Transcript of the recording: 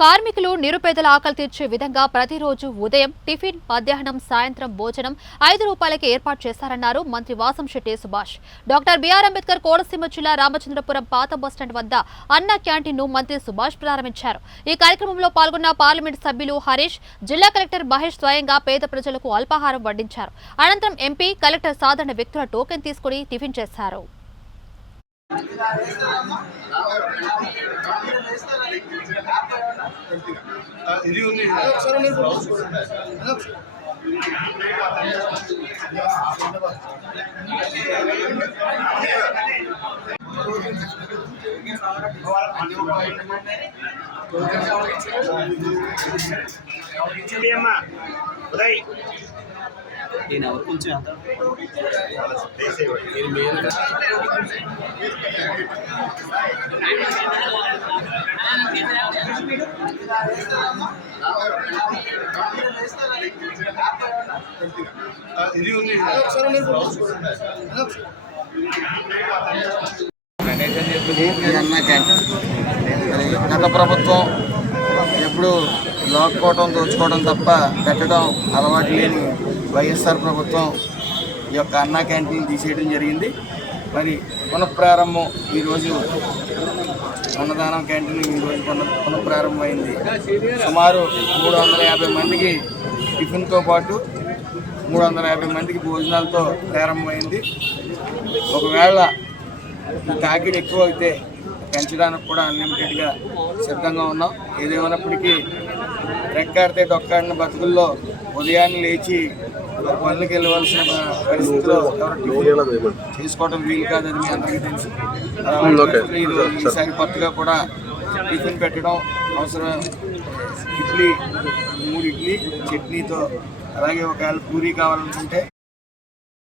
కార్మికులు నిరుపేదల ఆకలి తీర్చే విధంగా ప్రతిరోజు ఉదయం టిఫిన్, మధ్యాహ్నం, సాయంత్రం భోజనం 5 రూపాయలకి ఏర్పాటు చేశారన్నారు మంత్రి వాసంశెట్టి సుభాష్. డాక్టర్ బిఆర్ అంబేద్కర్ కోనసీమ జిల్లా రామచంద్రపురం పాత బస్టాండ్ వద్ద అన్న క్యాంటీన్ ను మంత్రి సుభాష్ ప్రారంభించారు. ఈ కార్యక్రమంలో పాల్గొన్న పార్లమెంట్ సభ్యులు హరీష్, జిల్లా కలెక్టర్ మహేష్ స్వయంగా పేద ప్రజలకు అల్పాహారం వడ్డించారు. అనంతరం ఎంపీ, కలెక్టర్ సాధారణ వ్యక్తుల టోకెన్ తీసుకుని టిఫిన్ చేశారు. కొంచెం గత ప్రభుత్వం ఎప్పుడు లాక్కోవడం, దోచుకోవడం తప్ప పెట్టడం అలవాటు లేని వైఎస్ఆర్ ప్రభుత్వం ఈ యొక్క అన్నా క్యాంటీన్ తీసేయడం జరిగింది. మరి పునఃప్రారంభం ఈరోజు అన్నదానం క్యాంటీన్ ఈరోజు పునఃప్రారంభమైంది. సుమారు 350 మందికి టిఫిన్తో పాటు 350 మందికి భోజనాలతో ప్రారంభమైంది. ఒకవేళ తాకిడి ఎక్కువ అయితే పెంచడానికి కూడా అన్లిమిటెడ్గా సిద్ధంగా ఉన్నాం. ఏదేమైనప్పటికీ రెక్కాడితే డొక్కాడిన బతుకుల్లో ఉదయాన్నే లేచి పనులకు వెళ్ళవలసిన పరిస్థితిలో ఎవరు తీసుకోవడం వీలు కాదని మీ అందరికీ తెలుసు. ఈసారి కొత్తగా కూడా టిఫిన్ పెట్టడం అవసరం. ఇడ్లీ 3 ఇడ్లీ చట్నీతో, అలాగే ఒకవేళ పూరీ కావాలనుకుంటే